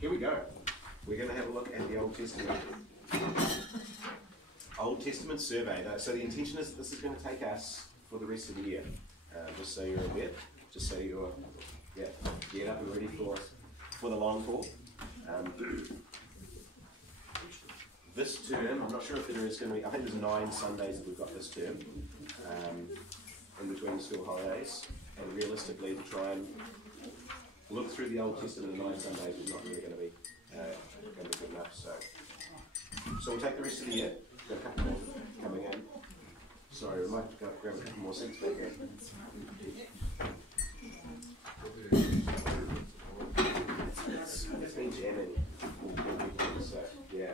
here we go. We're going to have a look at the Old Testament. Old Testament survey. So the intention is that this is going to take us for the rest of the year. Just so you're aware, just so you're get up and ready for the long haul. This term, I'm not sure if there is going to be, I think there's 9 Sundays that we've got this term in between the school holidays, and realistically to try and look through the Old Testament in 9 Sundays is not really going to be good enough. So we'll take the rest of the year. Got a couple more coming in. Sorry, we might go grab a couple more seats back here. It's been jamming all weekend, so yeah,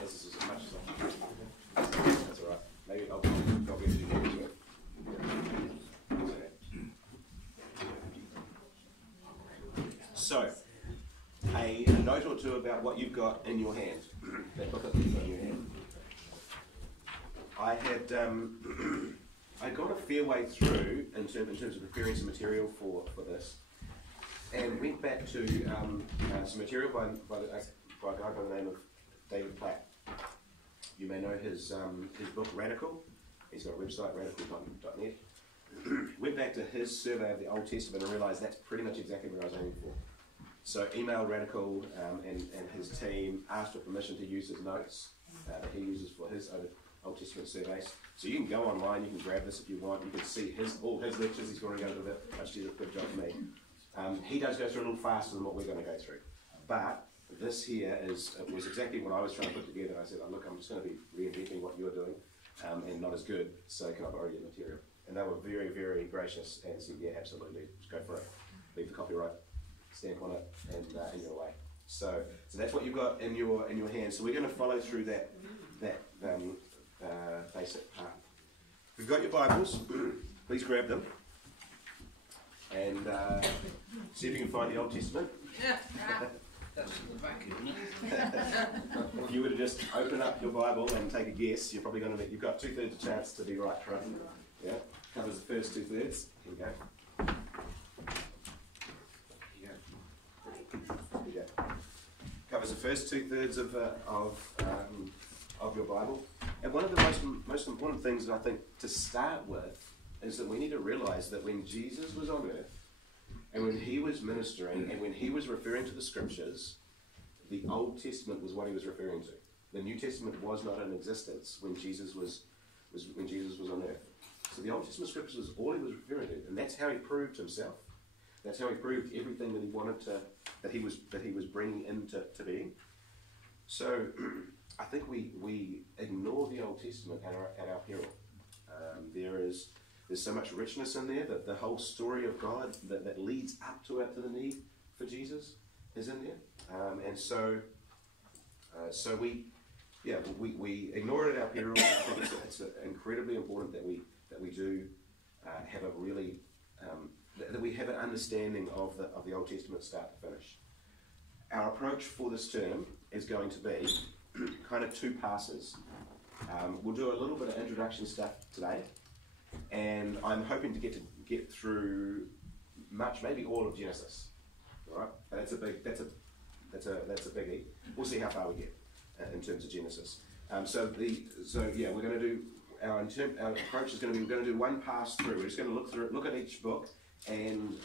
this is as much as I can. That's alright. Maybe I'll be able to do more to it. So, a note or two about what you've got in your hand. That book that you've got in your hand. I got a fair way through in terms of preparing some material for this, and went back to some material by a guy by the name of David Platt. You may know his book Radical. He's got a website, radical.net. Went back to his survey of the Old Testament and realised that's pretty much exactly what I was aiming for. So emailed Radical and his team, asked for permission to use his notes that he uses for his Old Testament surveys. So you can go online, you can grab this if you want. You can see all his lectures. He's going to go to a bit much did a good job for me. He does go through a little faster than what we're going to go through. But this here was exactly what I was trying to put together. I said, oh, look, I'm just going to be reinventing what you're doing and not as good, so can I borrow your material? And they were very, very gracious and said, yeah, absolutely, just go for it. Leave the copyright stamp on it and you're away. So that's what you've got in your hands. So we're going to follow through that basic part. If you've got your Bibles, please grab them and see if you can find the Old Testament. That's in the back, isn't it? If you were to just open up your Bible and take a guess, you're probably going to you've got 2/3 chance to be right? Yeah, covers the first 2/3. Here we go. Covers the first 2/3 of your Bible. And one of the most important things that I think to start with is that we need to realize that when Jesus was on earth, and when he was ministering, and when he was referring to the scriptures, the Old Testament was what he was referring to. The New Testament was not in existence when Jesus was on earth. So the Old Testament scriptures was all he was referring to, and that's how he proved himself. That's how he proved everything that he wanted that he was bringing into being. So I think we ignore the Old Testament at our peril. There's so much richness in there that the whole story of God that leads up to the need for Jesus is in there, and so we ignore it at our peril. I think it's incredibly important that we do have a really that we have an understanding of the Old Testament start to finish. Our approach for this term is going to be kind of 2 passes. We'll do a little bit of introduction stuff today, and I'm hoping to get through maybe all of Genesis. All right, but that's a biggie. We'll see how far we get in terms of Genesis. We're going to do our approach is going to be we're going to do 1 pass through. We're just going to look at each book and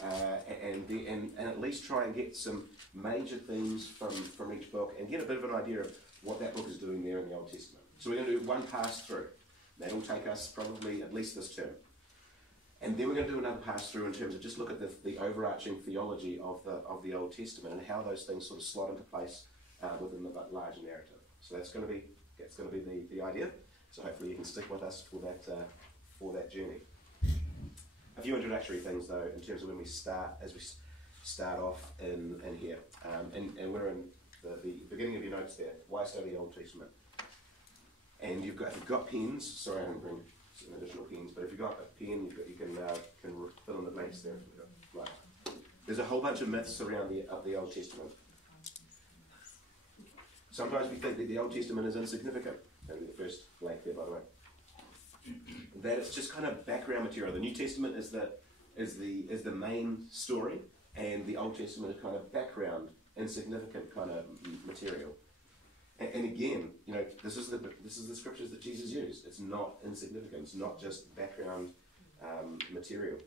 at least try and get some major things from each book and get a bit of an idea of what that book is doing there in the Old Testament. So we're going to do 1 pass through. That'll take us probably at least this term. And then we're going to do another pass through in terms of just look at the overarching theology of the Old Testament and how those things sort of slot into place within the larger narrative. So that's going to be the idea. So hopefully you can stick with us for that journey. A few introductory things though in terms of when we start off in here, and we're in the beginning of your notes there. Why study the Old Testament? And if you've got pens. Sorry, I didn't bring some additional pens, but if you've got a pen, you can fill in the blanks there. Right. There's a whole bunch of myths around the Old Testament. Sometimes we think that the Old Testament is insignificant. That'll be the first blank there, by the way. That it's just kind of background material. The New Testament is the main story, and the Old Testament is kind of background insignificant kind of material. And again, this is the scriptures that Jesus used. It's not insignificant. It's not just background material.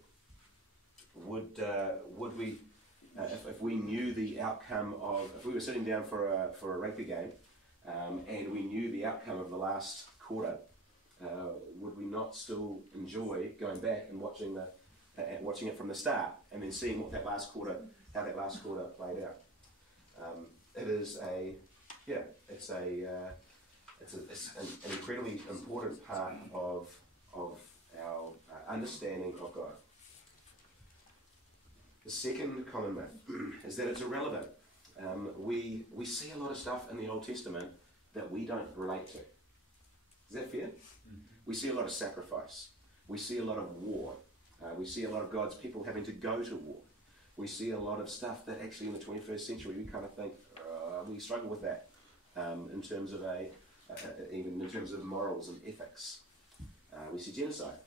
Would we, if we knew the outcome of, if we were sitting down for a rugby game, and we knew the outcome of the last quarter, would we not still enjoy going back and watching it from the start, and then seeing how that last quarter played out? It is it's an incredibly important part of our understanding of God. The second common myth is that it's irrelevant. We see a lot of stuff in the Old Testament that we don't relate to. Is that fair? Mm-hmm. We see a lot of sacrifice. We see a lot of war. We see a lot of God's people having to go to war. We see a lot of stuff that actually in the 21st century we kind of think we struggle with that in terms of even in terms of morals and ethics. We see genocide,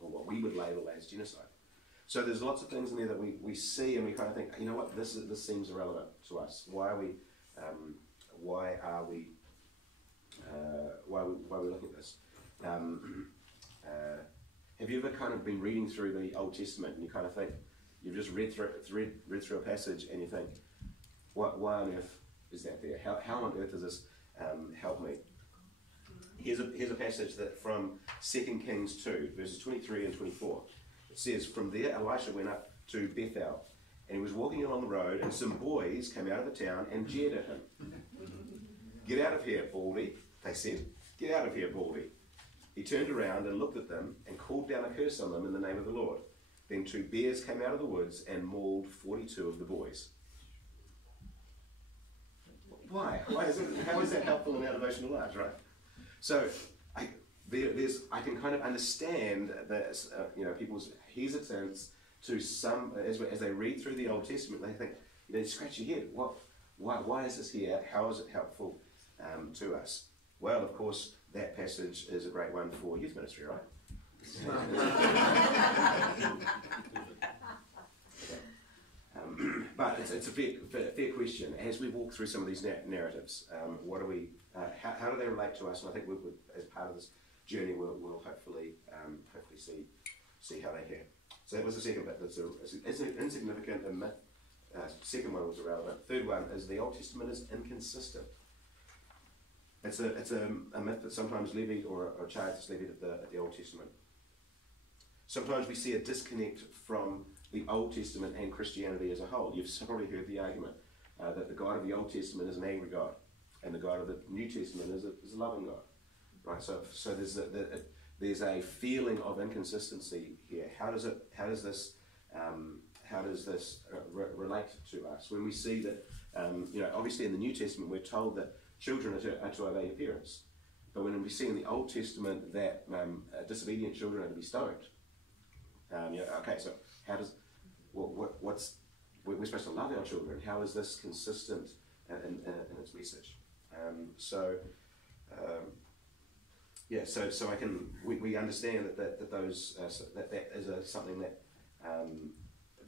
or what we would label as genocide. So there's lots of things in there that we see and we kind of think, you know what, this seems irrelevant to us. Why are we looking at this? Have you ever kind of been reading through the Old Testament and you kind of think, you've just read through a passage and you think, why on earth is that there? How on earth does this help me? Here's a passage that from 2 Kings 2, verses 23 and 24. It says, from there Elisha went up to Bethel, and he was walking along the road, and some boys came out of the town and jeered at him. Get out of here, Baldy, they said. Get out of here, Baldy. He turned around and looked at them and called down a curse on them in the name of the Lord. Then 2 bears came out of the woods and mauled 42 of the boys. Why? How is that helpful in our devotional lives, right? So I can kind of understand that people's hesitance to some as they read through the Old Testament, they think, scratch your head. Why is this here? How is it helpful to us? Well, of course, that passage is a great one for youth ministry, right? But it's a fair question. As we walk through some of these narratives, how do they relate to us? And I think as part of this journey, we'll hopefully see how they can. So that was the second bit. It's insignificant and myth. Second one was irrelevant. Third one is the Old Testament is inconsistent. It's a myth that sometimes levied or a charge that's levied at the Old Testament. Sometimes we see a disconnect from the Old Testament and Christianity as a whole. You've probably heard the argument that the God of the Old Testament is an angry God, and the God of the New Testament is a loving God, right? So there's a feeling of inconsistency here. How does this relate to us when we see that obviously in the New Testament we're told that children are to obey their parents, but when we see in the Old Testament that disobedient children are to be stoned. Okay, so how does we're supposed to love our children? How is this consistent in its message? So we understand that is something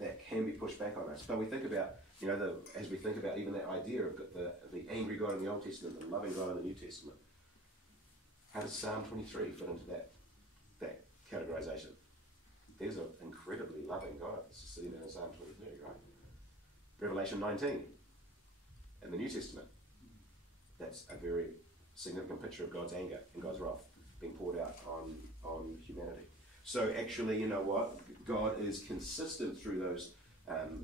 that can be pushed back on us. But we think about as we think about even that idea of the angry God in the Old Testament, the loving God in the New Testament. How does Psalm 23 fit into that categorization? There's an incredibly loving God that's sitting there in Psalm 23, right? Revelation 19 in the New Testament. That's a very significant picture of God's anger and God's wrath being poured out on humanity. So actually, you know what? God is consistent through those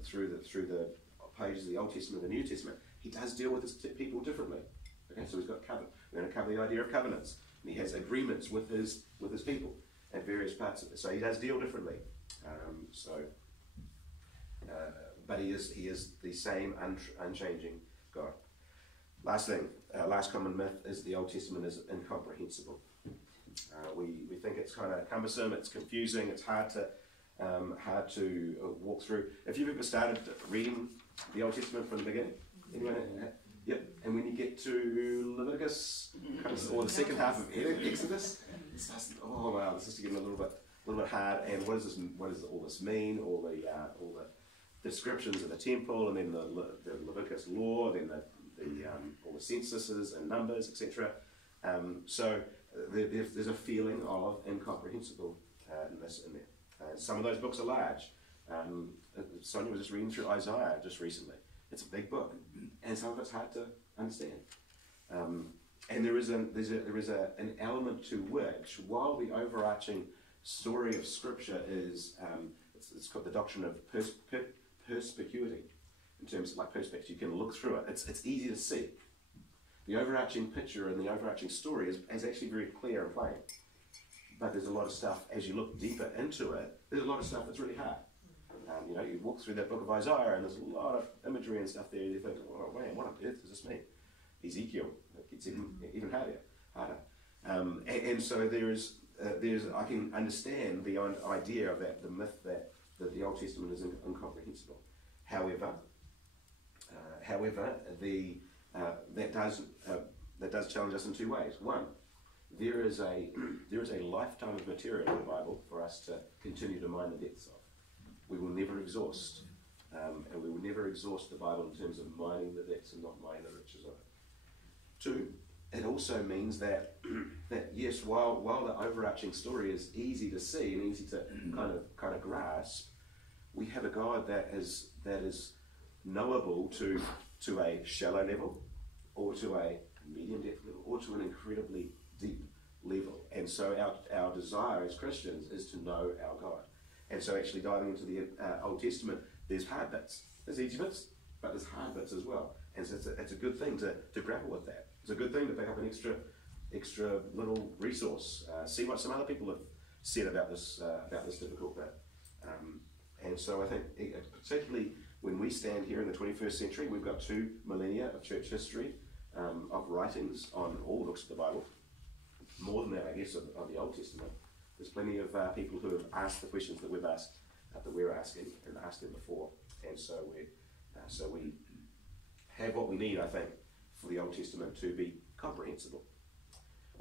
through the pages of the Old Testament and the New Testament. He does deal with his people differently. Okay, so he's got covenant. We're going to cover the idea of covenants. And he has agreements with his people at various parts of it. So he does deal differently. But he is the same unchanging God. Last thing, last common myth is the Old Testament is incomprehensible. We think it's kind of cumbersome, it's confusing, it's hard to walk through. If you've ever started reading the Old Testament from the beginning, anyone? Yep. And when you get to Leviticus, or the second half of Exodus, it starts, oh wow, this is getting a little bit hard. And what does all this mean? All descriptions of the temple, and then the Leviticus law, then all the censuses and numbers, etc. So there's a feeling of incomprehensible-ness in there. Some of those books are large. Sonia was just reading through Isaiah just recently. It's a big book, and some of it's hard to understand. And there is an element to which, while the overarching story of Scripture is, it's called the doctrine of perspicuity. In terms of like perspective, you can look through it. It's easy to see. The overarching picture and the overarching story is actually very clear and plain. But there's a lot of stuff, as you look deeper into it, there's a lot of stuff that's really hard. You walk through that book of Isaiah, and there's a lot of imagery and stuff there. You think, oh man, what on earth does this mean? Ezekiel, it gets even harder. And so there's I can understand the idea of that, the myth that the Old Testament is incomprehensible. However, that does challenge us in two ways. One, there is a lifetime of material in the Bible for us to continue to mine the depths of. We will never exhaust, and we will never exhaust the Bible in terms of mining the depths and not mining the riches of it. Two, it also means that yes, while the overarching story is easy to see and easy to kind of grasp, we have a God that is knowable to a shallow level, or to a medium depth level, or to an incredibly deep level. And so our desire as Christians is to know our God. And so actually diving into the Old Testament, there's hard bits. There's easy bits, but there's hard bits as well. And so it's a good thing to grapple with that. It's a good thing to pick up an extra little resource. See what some other people have said about this difficult bit. And so I think, particularly when we stand here in the 21st century, we've got 2 millennia of church history, of writings on all the books of the Bible. More than that, I guess, of the Old Testament. There's plenty of people who have asked the questions that we're asking and asked them before. And so we have what we need, I think, for the Old Testament to be comprehensible.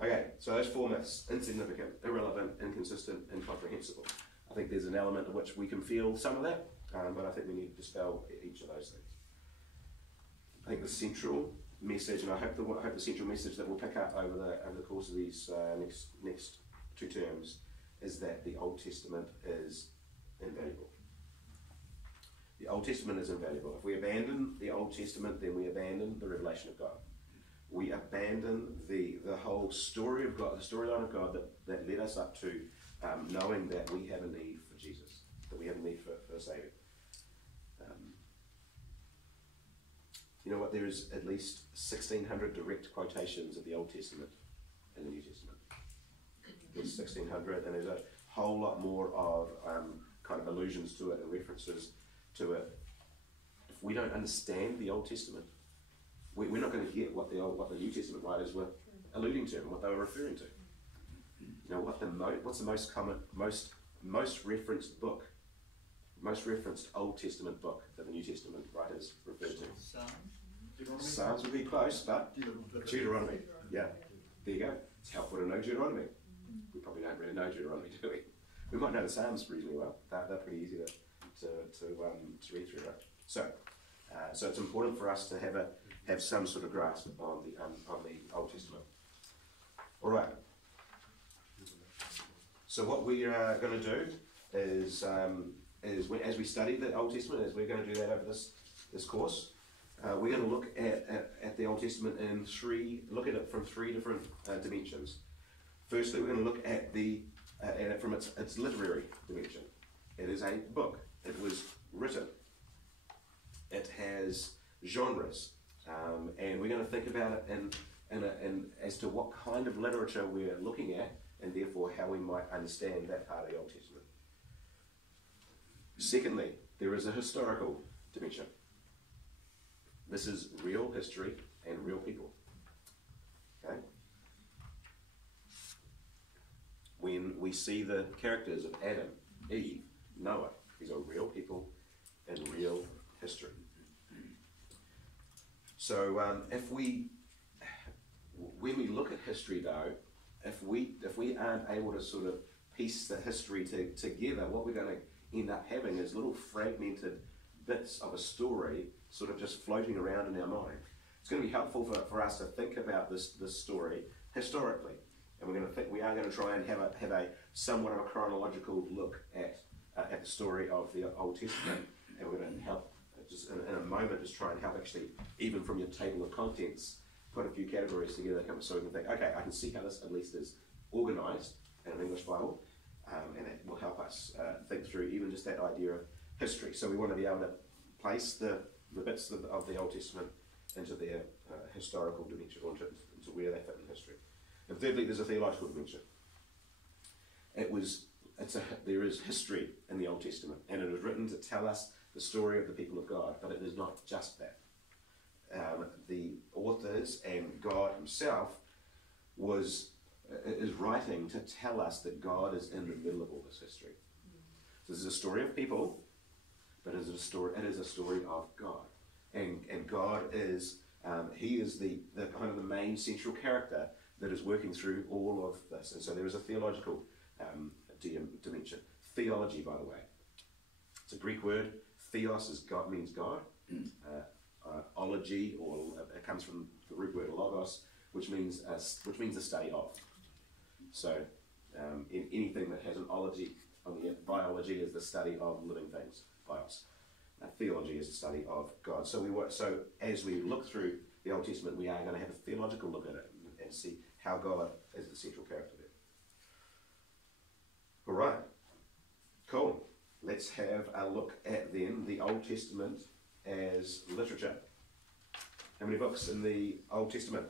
Okay, so those 4 myths: insignificant, irrelevant, inconsistent, incomprehensible. I think there's an element of which we can feel some of that, but I think we need to dispel each of those things. I think the central message, and I hope the central message that we'll pick up over the course of these next 2 terms, is that the Old Testament is invaluable. The Old Testament is invaluable. If we abandon the Old Testament, then we abandon the revelation of God. We abandon the whole story of God, the storyline of God that led us up to knowing that we have a need for Jesus, that we have a need for a Saviour. You know what? There is at least 1,600 direct quotations of the Old Testament in the New Testament. There's 1,600, and there's a whole lot more of kind of allusions to it and references to it. If we don't understand the Old Testament, we're not going to get what the New Testament writers were alluding to and what they were referring to. You know, what's the most common, most referenced book, most referenced Old Testament book that the New Testament writers refer to? Psalms would be close, but Deuteronomy. Yeah, there you go. It's helpful to know Deuteronomy. We probably don't really know Deuteronomy, do we? We might know the Psalms reasonably well. They're pretty easy to read through, right? So it's important for us to have some sort of grasp on the Old Testament. All right. So what we are going to do is as we study the Old Testament, as we're going to do that over this course, we're going to look at the Old Testament look at it from 3 different dimensions. Firstly, we're going to look at it from its literary dimension. It is a book. It was written. It has genres, and we're going to think about it in as to what kind of literature we're looking at, and therefore how we might understand that part of the Old Testament. Secondly, there is a historical dimension. This is real history and real people. Okay? When we see the characters of Adam, Eve, Noah, these are real people and real history. So when we look at history though, if we aren't able to sort of piece the history together, what we're going to end up having is little fragmented bits of a story sort of just floating around in our mind. It's going to be helpful for us to think about this story historically, and we are going to try and have a somewhat of a chronological look at the story of the Old Testament, and we're going to help just in a moment just try and help actually, even from your table of contents, put a few categories together so we can think, okay, I can see how this at least is organised in an English Bible, and it will help us think through even just that idea of history. So we want to be able to place the bits of the Old Testament into their historical dimension, or into where they fit in history. And thirdly, there's a theological dimension. There is history in the Old Testament, and it is written to tell us the story of the people of God, but it is not just that. The authors and God himself is writing to tell us that God is in the middle of all this history. So this is a story of people, but it is a story of God. And God is, he is the kind of the main central character that is working through all of this. And so there is a theological dimension. Theology, by the way, it's a Greek word. Theos is God, means God. Ology, or it comes from the Greek word logos, which means the study of. So in anything that has an ology, biology is the study of living things. Bios. Theology is the study of God. So as we look through the Old Testament, we are going to have a theological look at it and see how God is the central character there. All right. Cool. Let's have a look at then the Old Testament as literature. How many books in the Old Testament?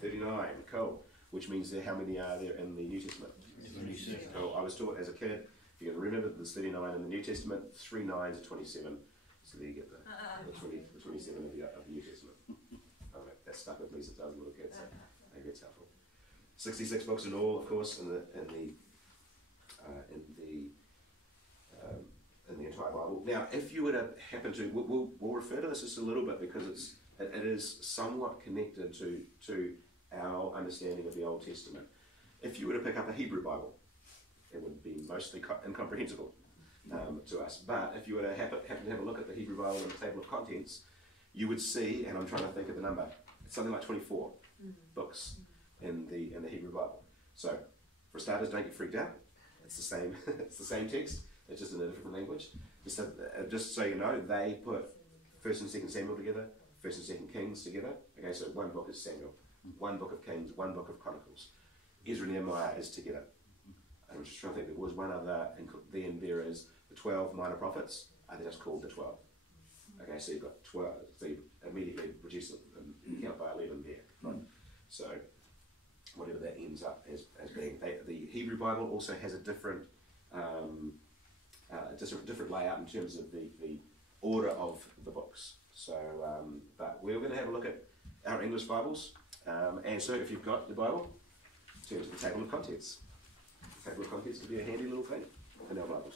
39. Cool. Which means how many are there in the New Testament? 26. Cool. I was taught as a kid, you're going to remember that there's 39 in the New Testament, 3 9s are 27. So there you get the 27 of the New Testament. Okay, that stuck with me since I was a little kid, so maybe it's helpful. 66 books in all, of course, in the entire Bible. Now, if you were to happen to, we'll refer to this just a little bit because it is somewhat connected to our understanding of the Old Testament. If you were to pick up a Hebrew Bible, it would be mostly incomprehensible to us. But if you were to happen to have a look at the Hebrew Bible and the table of contents, you would see, and I'm trying to think of the number, it's something like 24 books in the Hebrew Bible. So, for starters, don't get freaked out. It's the same. It's the same text. It's just in a different language. Just so you know, they put 1st and 2nd Samuel together, 1st and 2nd Kings together. Okay, so one book is Samuel, one book of Kings, one book of Chronicles. Ezra and Nehemiah is together. I'm just trying to think. There was one other, and then there is the 12 minor prophets. They're just called the 12. Okay, so you've got 12. So you immediately reduce it and count by 11 there. Right? So whatever that ends up as being. The Hebrew Bible also has a different layout in terms of the order of the books. So, but we're going to have a look at our English Bibles. And so if you've got the Bible, turn to the table of contents. The table of contents can be a handy little thing in our Bibles.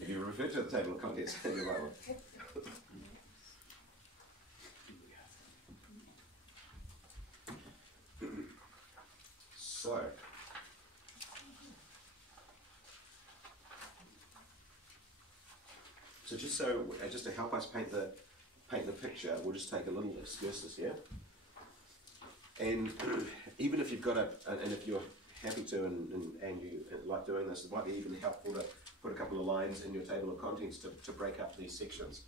If you refer to the table of contents in your Bible. So just to help us paint the picture, we'll just take a little excursus here. And even if you've got and if you're happy to and you like doing this, it might be even helpful to put a couple of lines in your table of contents to break up these sections.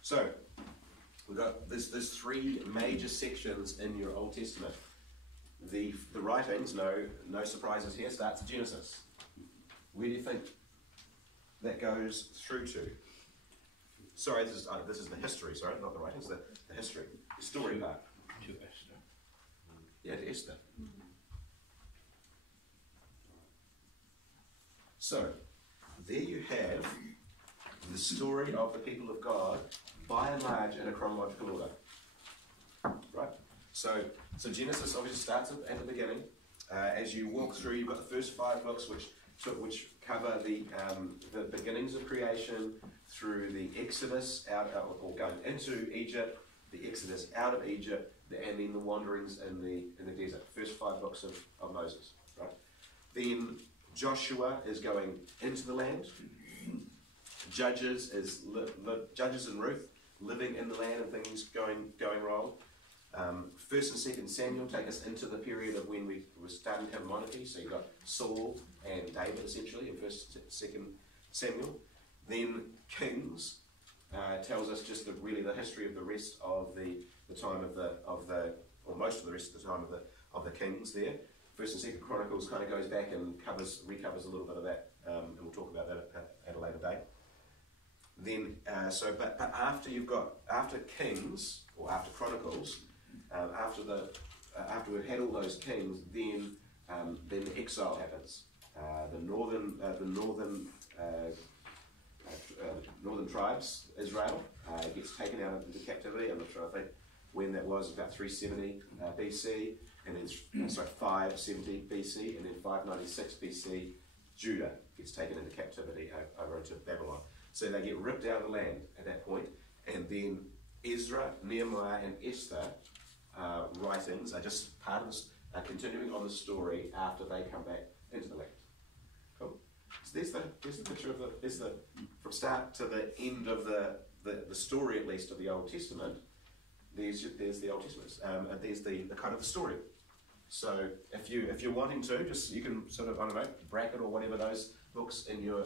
So we've got there's 3 major sections in your Old Testament. The writings, no surprises here, starts at Genesis. Where do you think that goes through to? Sorry, this is the history, sorry, not the writings, the history, the story part. To Esther. Yeah, to Esther. So, there you have the story of the people of God, by and large, in a chronological order. Right? So Genesis obviously starts at the beginning. As you walk through, you've got the first 5 books, which cover the beginnings of creation, through the Exodus or going into Egypt, the Exodus out of Egypt, and then the wanderings in the desert. First 5 books of Moses. Right? Then Joshua is going into the land. Judges and Ruth living in the land and things going wrong. First and Second Samuel take us into the period of when we were starting to have monarchy. So you've got Saul and David essentially in First Second Samuel. Then Kings tells us just really the history of the rest of the time or most of the rest of the time of the kings there. First and Second Chronicles kind of goes back and recovers a little bit of that, and we'll talk about that at a later date. Then, but after Kings or after Chronicles, after we've had all those kings, then the exile happens. The northern tribes, Israel, gets taken out into captivity. I'm not sure, I think when that was, about 370 BC, and then 570 BC, and then 596 BC, Judah gets taken into captivity over into Babylon. So they get ripped out of the land at that point, and then Ezra, Nehemiah, and Esther writings are just part of this, continuing on the story after they come back into the land. Cool. So there's the picture of from start to the end of the story, at least, of the Old Testament. There's the Old Testament. And there's the kind of the story. So if you're wanting to, just you can sort of, I don't know, bracket or whatever those books in your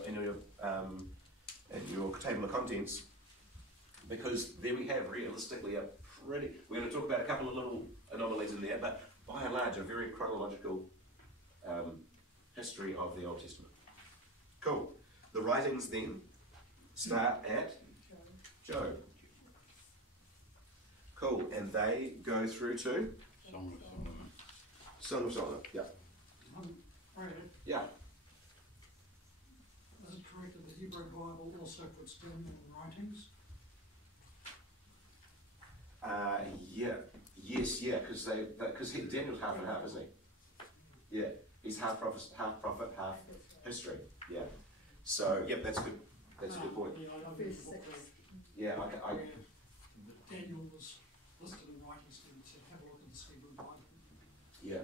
table of contents, because there we have realistically we're going to talk about a couple of little anomalies in there, but by and large a very chronological history of the Old Testament. Cool. The writings then start at Job. Cool. And they go through to Song of Solomon. Yeah. Brad, Yeah. is it correct that the Hebrew Bible also puts Daniel writings? Because Daniel's half and half, isn't he? Yeah, he's half prophet, half history. Yeah. So, yep, that's good. That's a good point. Yeah, I read the book Yeah, where Daniel was listed in writings, and said, have a look at this Hebrew Bible. Yeah.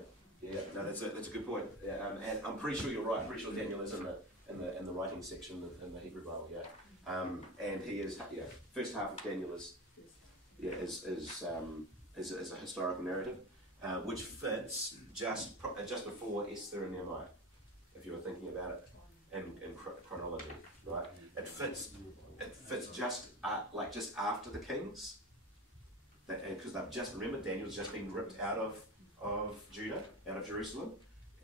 No, that's a good point. Yeah, and I'm pretty sure you're right. I'm pretty sure Daniel is in the writing section in the Hebrew Bible. Yeah. And he is. Yeah. First half of Daniel is a historical narrative, which fits just before Esther and Nehemiah, if you were thinking about it in chronology, right? It fits just after the kings, because they've just remembered Daniel's just been ripped out of Judah, out of Jerusalem,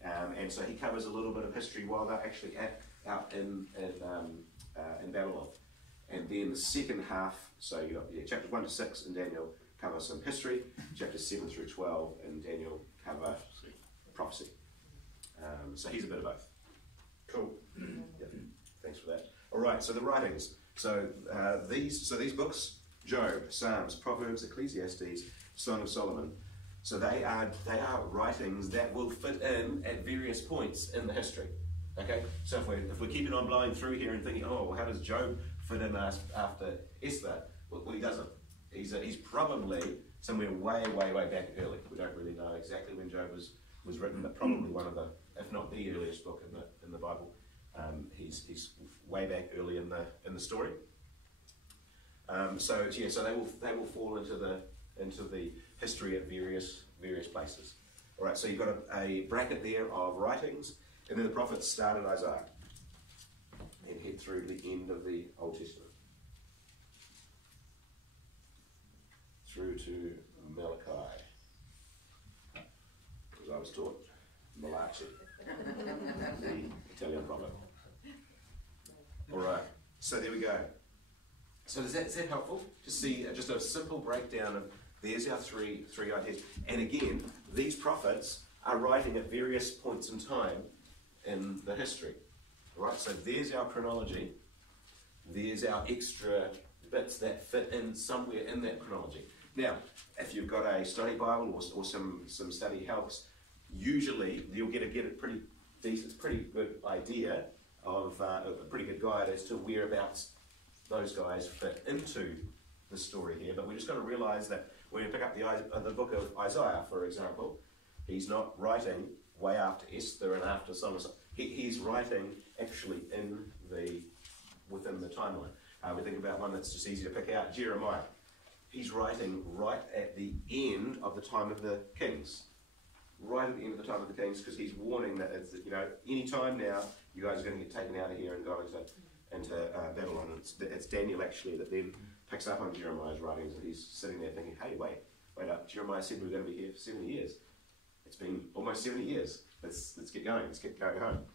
and so he covers a little bit of history while they're actually out in Babylon. And then the second half, so you got chapters 1 to 6 in Daniel cover some history, chapters 7 through 12 in Daniel cover prophecy. So he's a bit of both. Cool. Yeah, thanks for that. All right, so the writings. So these books, Job, Psalms, Proverbs, Ecclesiastes, Song of Solomon. So they are writings that will fit in at various points in the history. Okay, so if we're keeping on blowing through here and thinking, oh, well, how does Job fit in after Esther? Well, he doesn't. He's probably somewhere way back early. We don't really know exactly when Job was written, but probably one of the, if not the earliest book in the Bible. He's way back early in the story. So they will fall into the history at various places. All right, so you've got a bracket there of writings, and then the prophets start at Isaiah and head through to the end of the Old Testament, through to Malachi, as I was taught, Malachi, the Italian prophet. All right, so there we go. So is that helpful? To see just a simple breakdown of there's our three ideas. And again, these prophets are writing at various points in time in the history. All right, so there's our chronology. There's our extra bits that fit in somewhere in that chronology. Now, if you've got a study Bible or some study helps, usually you'll get a pretty good idea of a pretty good guide as to whereabouts those guys fit into the story here. But we just got to realise that when you pick up the book of Isaiah, for example, he's not writing way after Esther and after so on and so on. He's writing actually within the timeline. We think about one that's just easy to pick out, Jeremiah. He's writing right at the end of the time of the kings. Right at the end of the time of the kings, because he's warning that it's, any time now, you guys are going to get taken out of here and go into Babylon. It's Daniel actually that then picks up on Jeremiah's writings, and he's sitting there thinking, hey, wait up, Jeremiah said we're going to be here for 70 years. It's been almost 70 years. Let's get going. Let's get going home.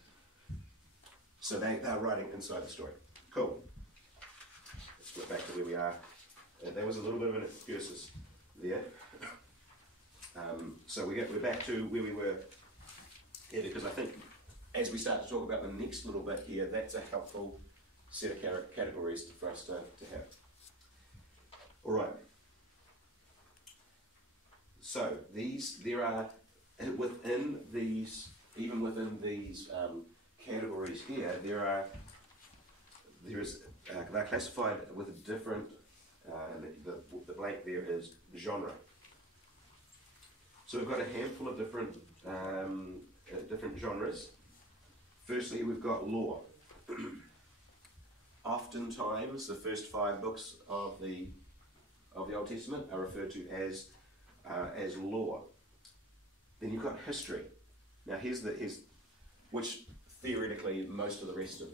So they're writing inside the story. Cool. Let's flip back to where we are. There was a little bit of an excursus there. So we're back to where we were here, because I think as we start to talk about the next little bit here, that's a helpful set of categories for us to have. All right. So there are within these categories here, they're classified with different. The blank there is genre. So we've got a handful of different genres. Firstly, we've got law. Oftentimes, the first 5 books of the Old Testament are referred to as law. Then you've got history. Now which theoretically most of the rest of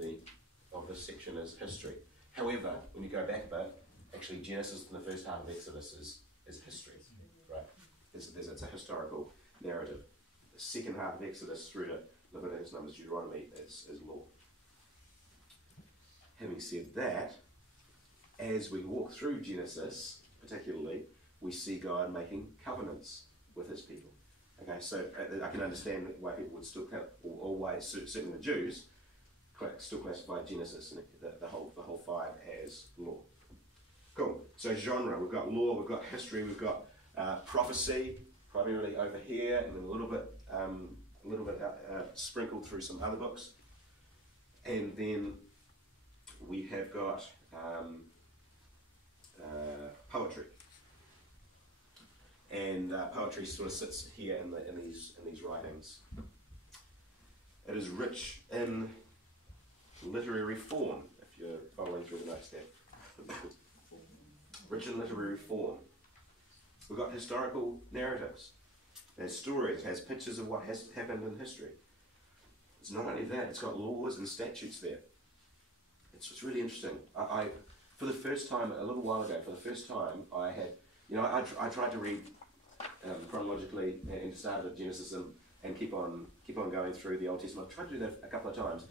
this section is history. However, when you go back a bit, actually Genesis and the first half of Exodus is history, right? It's a historical narrative. The second half of Exodus through to Leviticus, Numbers, Deuteronomy is law. Having said that, as we walk through Genesis, particularly, we see God making covenants with his people. Okay, so I can understand why people would still, or why certainly the Jews, still classify Genesis and the whole 5 as law. Cool. So genre, we've got law, we've got history, we've got prophecy, primarily over here, and then a little bit sprinkled through some other books, and then we have got poetry. And poetry sort of sits here in these writings. It is rich in literary form, if you're following through the notes there. Rich in literary form. We've got historical narratives. There's stories, it has pictures of what has happened in history. It's not only that, it's got laws and statutes there. It's really interesting. For the first time, a little while ago, I had, I tried to read chronologically and started at Genesis and keep on going through the Old Testament. I tried to do that a couple of times.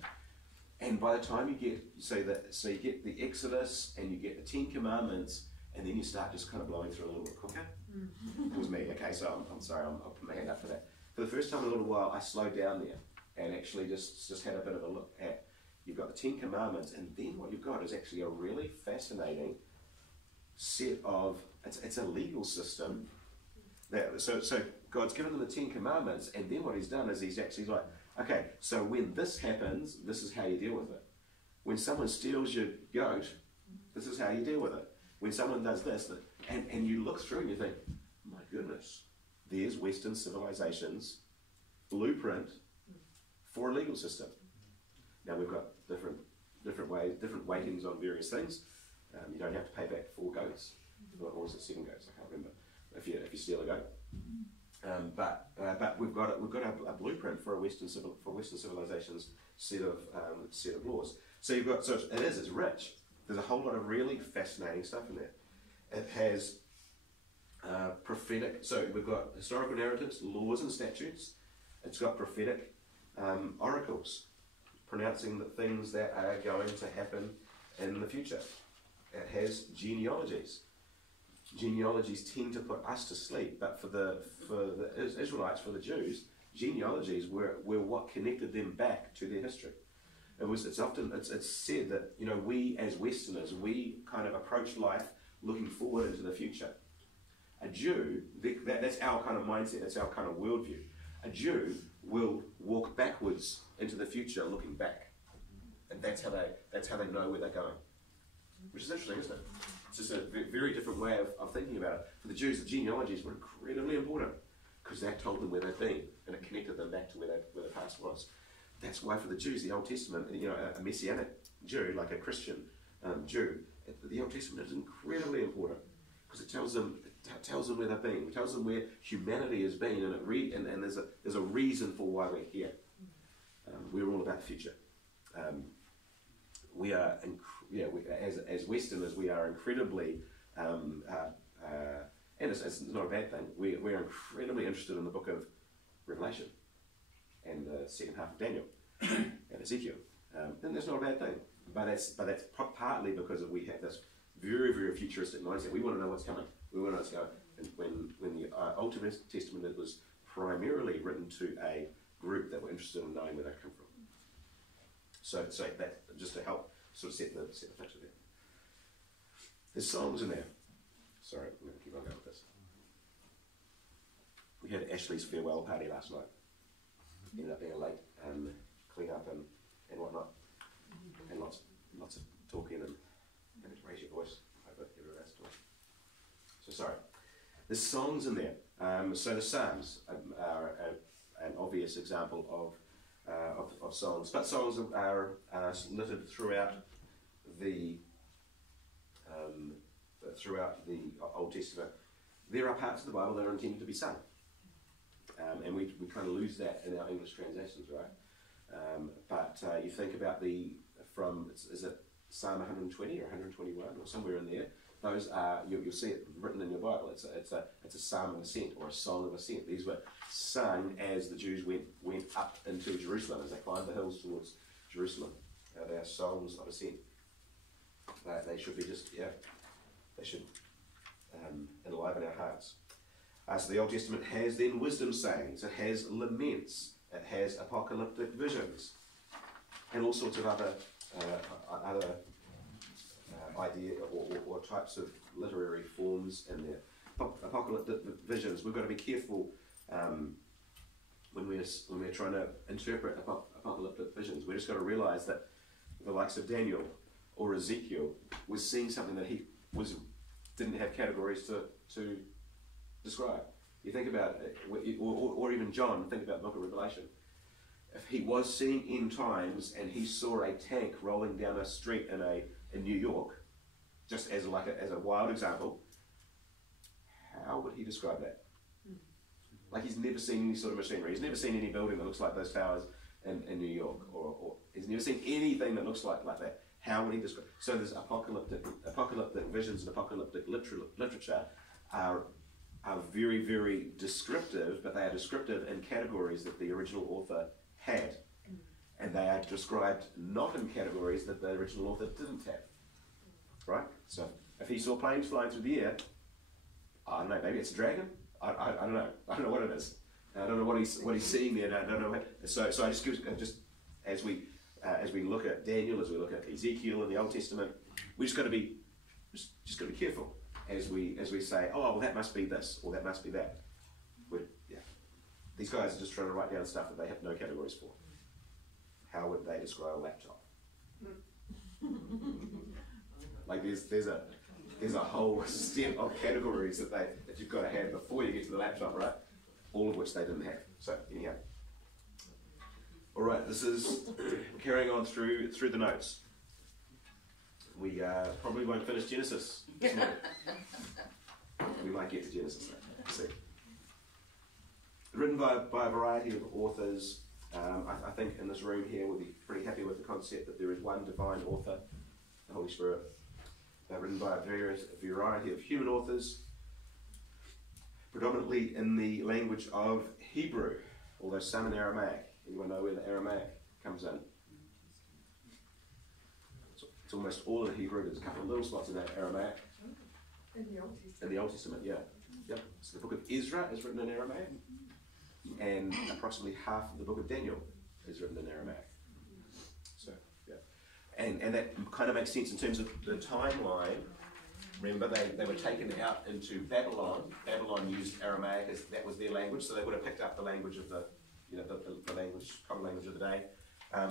And by the time you get the Exodus and you get the 10 Commandments, and then you start just kind of blowing through a little bit quicker. It was me. Okay, so I'm sorry. I'll put my hand up for that. For the first time in a little while, I slowed down there and actually just had a bit of a look at. You've got the 10 Commandments, and then what you've got is actually a really fascinating set of. It's a legal system. So God's given them the 10 Commandments, and then what he's done is he's actually like, okay, so when this happens, this is how you deal with it. When someone steals your goat, this is how you deal with it. When someone does this, and you look through and you think, my goodness, there's Western civilization's blueprint for a legal system. Now we've got different ways, different weightings on various things. You don't have to pay back 4 goats, or is it 7 goats? I can't remember. If you steal a goat, but we've got a blueprint for Western civilization's set of laws. So it's rich. There's a whole lot of really fascinating stuff in there. It has prophetic. So we've got historical narratives, laws and statutes. It's got prophetic oracles, pronouncing the things that are going to happen in the future. It has genealogies. Genealogies tend to put us to sleep, but for the Israelites, for the Jews, genealogies were what connected them back to their history. It's said that we as Westerners, we kind of approach life looking forward into the future. A Jew, that's our kind of mindset, that's our kind of worldview. A Jew will walk backwards into the future looking back, and that's how they know where they're going. Which is interesting, isn't it? It's just a very different way of thinking about it. For the Jews, the genealogies were incredibly important, because that told them where they'd been, and it connected them back to where their past was. That's why for the Jews, the Old Testament, a Messianic Jew, like a Christian Jew, the Old Testament is incredibly important because it tells them where they've been, it tells them where humanity has been, and there's a reason for why we're here. We're all about the future. We are, as Westerners, we are incredibly, and it's not a bad thing. We're incredibly interested in the book of Revelation and the second half of Daniel and Ezekiel, and that's not a bad thing. But that's partly because we have this very, very futuristic mindset. We want to know what's coming. We want to know what's going. And when the Old Testament was primarily written to a group that were interested in knowing where they come from. So that just to help sort of set the picture there. There's songs in there. Sorry, I'm going to keep on going with this. We had Ashley's farewell party last night. Ended up being late clean up and whatnot, and lots of talking and having to raise your voice over everyone else talking. So sorry. There's songs in there. So the Psalms are an obvious example of songs, but songs are littered throughout the Old Testament. There are parts of the Bible that are intended to be sung, and we kind of lose that in our English translations, right? But you think about is it Psalm 120 or 121 or somewhere in there? Those are you'll see it written in your Bible. It's a psalm of ascent or a song of ascent. These were sung as the Jews went up into Jerusalem, as they climbed the hills towards Jerusalem. They are songs of ascent. They should be they should enliven our hearts. So the Old Testament has then wisdom sayings. It has laments. It has apocalyptic visions, and all sorts of other idea or types of literary forms in there. Apocalyptic visions. We've got to be careful when we're trying to interpret apocalyptic visions. We just got to realise that the likes of Daniel or Ezekiel was seeing something that he didn't have categories to describe. You think about it, or even John. Think about the Book of Revelation. If he was seeing end times and he saw a tank rolling down a street in New York, just as a wild example, how would he describe that? Like he's never seen any sort of machinery. He's never seen any building that looks like those towers in New York, or he's never seen anything that looks like that. How would he describe? So there's apocalyptic visions and apocalyptic literature are very, very descriptive, but they are descriptive in categories that the original author had, and they are described not in categories that the original author didn't have. Right? So if he saw planes flying through the air, I don't know, maybe it's a dragon. I don't know. I don't know what it is. I don't know what he's seeing there. I don't know. So I just as we look at Daniel, as we look at Ezekiel in the Old Testament, we just got to be careful as we say, oh well, that must be this or that must be that. These guys are just trying to write down stuff that they have no categories for. How would they describe a laptop? Like there's a whole set of categories that you've got to have before you get to the laptop, right? All of which they didn't have. So anyhow. All right, this is carrying on through the notes. We probably won't finish Genesis this morning. We might get to Genesis though. Let's see. Written by a variety of authors. I think in this room here we'll be pretty happy with the concept that there is one divine author, the Holy Spirit. They're written by a variety of human authors, predominantly in the language of Hebrew, although some in Aramaic. Anyone know where the Aramaic comes in? It's almost all in Hebrew. There's a couple of little spots in that Aramaic. In the Old Testament. In the Old Testament, yeah. Yep. So the book of Ezra is written in Aramaic, and approximately half of the book of Daniel is written in Aramaic. So, yeah. And that kind of makes sense in terms of the timeline. Remember, they were taken out into Babylon. Babylon used Aramaic as that was their language, so they would have picked up the language of the language, common language of the day,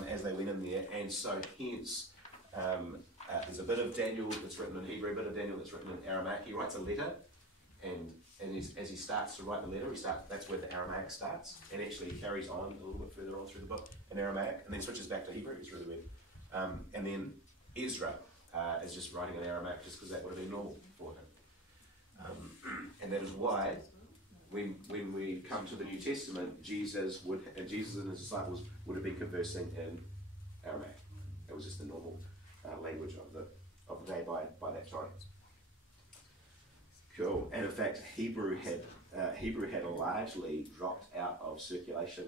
as they went in there. And so hence, there's a bit of Daniel that's written in Hebrew, a bit of Daniel that's written in Aramaic. He writes a letter and as he starts to write the letter, that's where the Aramaic starts, and actually carries on a little bit further on through the book in Aramaic, and then switches back to Hebrew. It's really weird. And then Ezra is just writing in Aramaic just because that would have been normal for him. And that is why when we come to the New Testament, Jesus and his disciples would have been conversing in Aramaic. It was just the normal language of the day by that time. Cool. And in fact, Hebrew had largely dropped out of circulation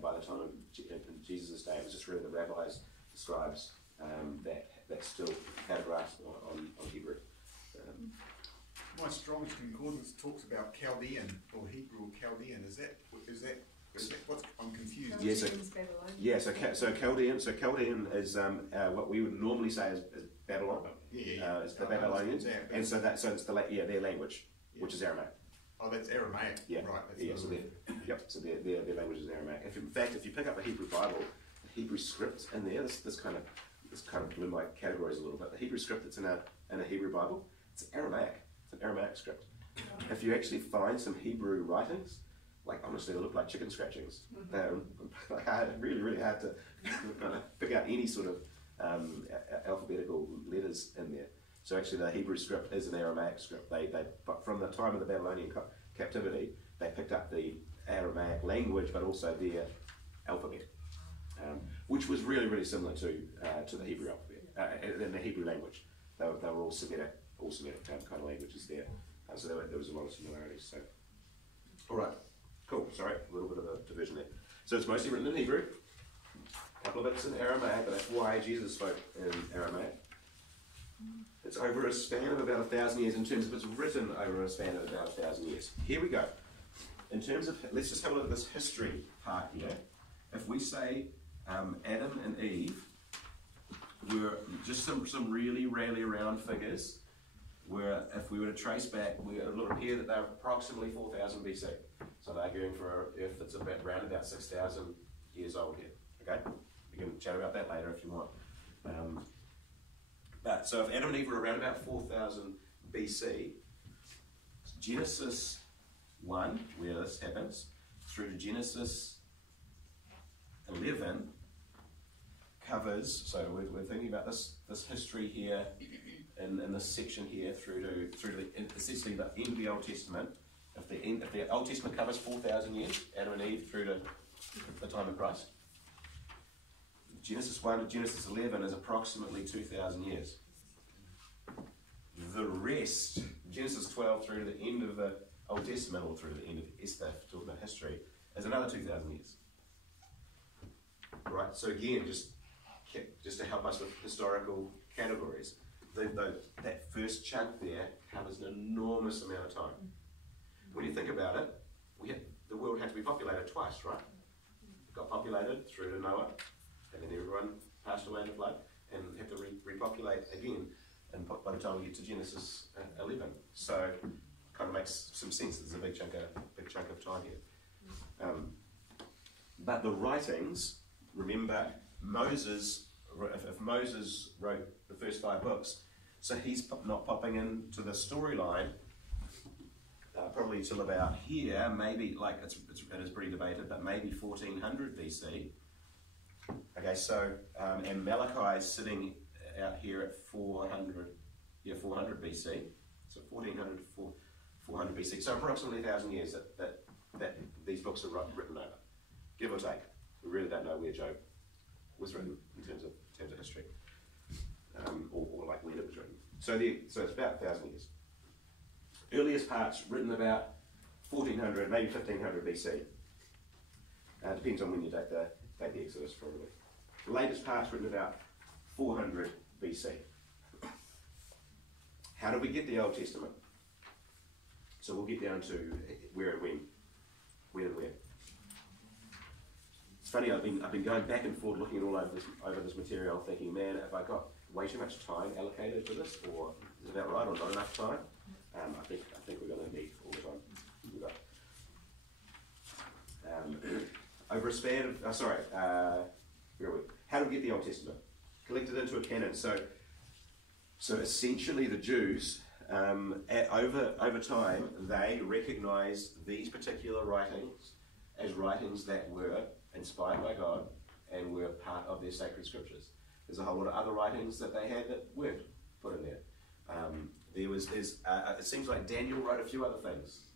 by the time of in Jesus' day. It was just really the rabbis, the scribes that still had a grasp on Hebrew. My Strong's Concordance talks about Chaldean or Hebrew or Chaldean. Is that what's, I'm confused. Yeah, so Chaldean is what we would normally say is Babylon. It's the Babylonians, and so it's their language, which is Aramaic. Oh, that's Aramaic. Yeah, right. So their language is Aramaic. In fact, if you pick up a Hebrew Bible, the Hebrew script in there, this kind of blew my categories a little bit. The Hebrew script that's in a Hebrew Bible, it's Aramaic. It's an Aramaic script. If you actually find some Hebrew writings, like honestly, they look like chicken scratchings. Like I had really hard to pick out any sort of alphabetical letters in there. So actually, the Hebrew script is an Aramaic script. But from the time of the Babylonian captivity, they picked up the Aramaic language, but also their alphabet, which was really similar to the Hebrew alphabet and the Hebrew language. They were all Semitic kind of languages there. So there was a lot of similarities. So, all right, cool. Sorry, a little bit of a division there. So it's mostly written in Hebrew. A couple of bits in Aramaic, but that's why Jesus spoke in Aramaic. It's over a span of about 1,000 years in terms of it's written over a span of about 1,000 years. Here we go. In terms of, let's just have a look at this history part here. If we say Adam and Eve were just some really rarely around figures, where if we were to trace back, it would appear that they're approximately 4,000 BC. So they're arguing for Earth that's around about 6,000 years old here. Okay? We can chat about that later if you want. But so if Adam and Eve were around about 4,000 BC, Genesis 1, where this happens, through to Genesis 11 covers, so we're thinking about this history here in this section here through to essentially the end of the Old Testament. If the Old Testament covers 4,000 years, Adam and Eve through to the time of Christ, Genesis 1 to Genesis 11 is approximately 2,000 years. The rest, Genesis 12 through to the end of the Old Testament, or through to the end of Esther, talking about history, is another 2,000 years. Right, so again, just to help us with historical categories, that first chunk there covers an enormous amount of time. When you think about it, the world had to be populated twice, right? It got populated through to Noah, and then everyone passed away in the flood, and have to repopulate again, and by the time we get to Genesis 11. So, kind of makes some sense. There's a big chunk of time here. But the writings, remember, Moses, if Moses wrote the first 5 books, so he's not popping into the storyline probably till about here, maybe, like it is pretty debated, but maybe 1400 BC. Okay, so, and Malachi is sitting out here at 400 BC, so 1400 to 400 BC, so approximately 1,000 years that these books are written over, give or take. We really don't know where Job was written in terms of history, or like when it was written. So it's about 1,000 years. Earliest parts written about 1400, maybe 1500 BC. Depends on when you date the Exodus, probably. The latest parts written about 400 BC. How do we get the Old Testament? So we'll get down to where and when and where. It's funny, I've been going back and forth looking at all over this material, thinking, man, have I got way too much time allocated to this, or is it about right, or not enough time? I think we're going to need all the time. Over a span of, where are we? How do we get the Old Testament? Collected into a canon. So essentially the Jews over time, they recognised these particular writings as writings that were inspired by God and were part of their sacred scriptures. There's a whole lot of other writings that they had that weren't put in there. It seems like Daniel wrote a few other things,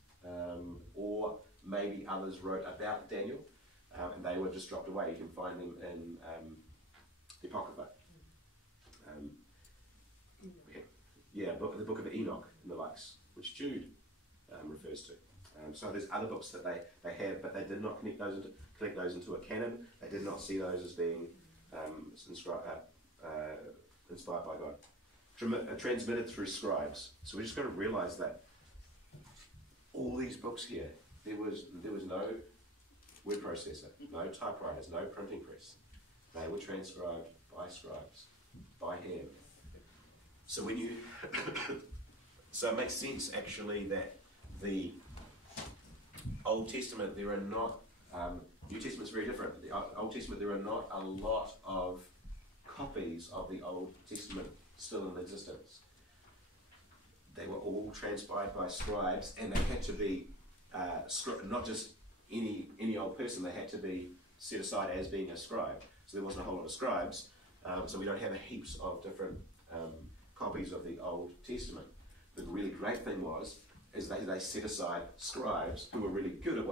or maybe others wrote about Daniel, and they were just dropped away. You can find them in the Apocrypha. The book of Enoch and the likes, which Jude refers to. So there's other books that they had, but they did not connect those into a canon. They did not see those as being inspired by God. Transmitted through scribes. So we just got to realise that all these books here, there was no word processor, no typewriters, no printing press. They were transcribed by scribes, by hand. So when you, so it makes sense actually that the Old Testament, there are not, New Testament's very different. The Old Testament, there are not a lot of copies of the Old Testament still in existence. They were all transcribed by scribes, and they had to be not just any old person. They had to be set aside as being a scribe. So there wasn't a whole lot of scribes. So we don't have heaps of different copies of the Old Testament. The really great thing is they set aside scribes who were really good at what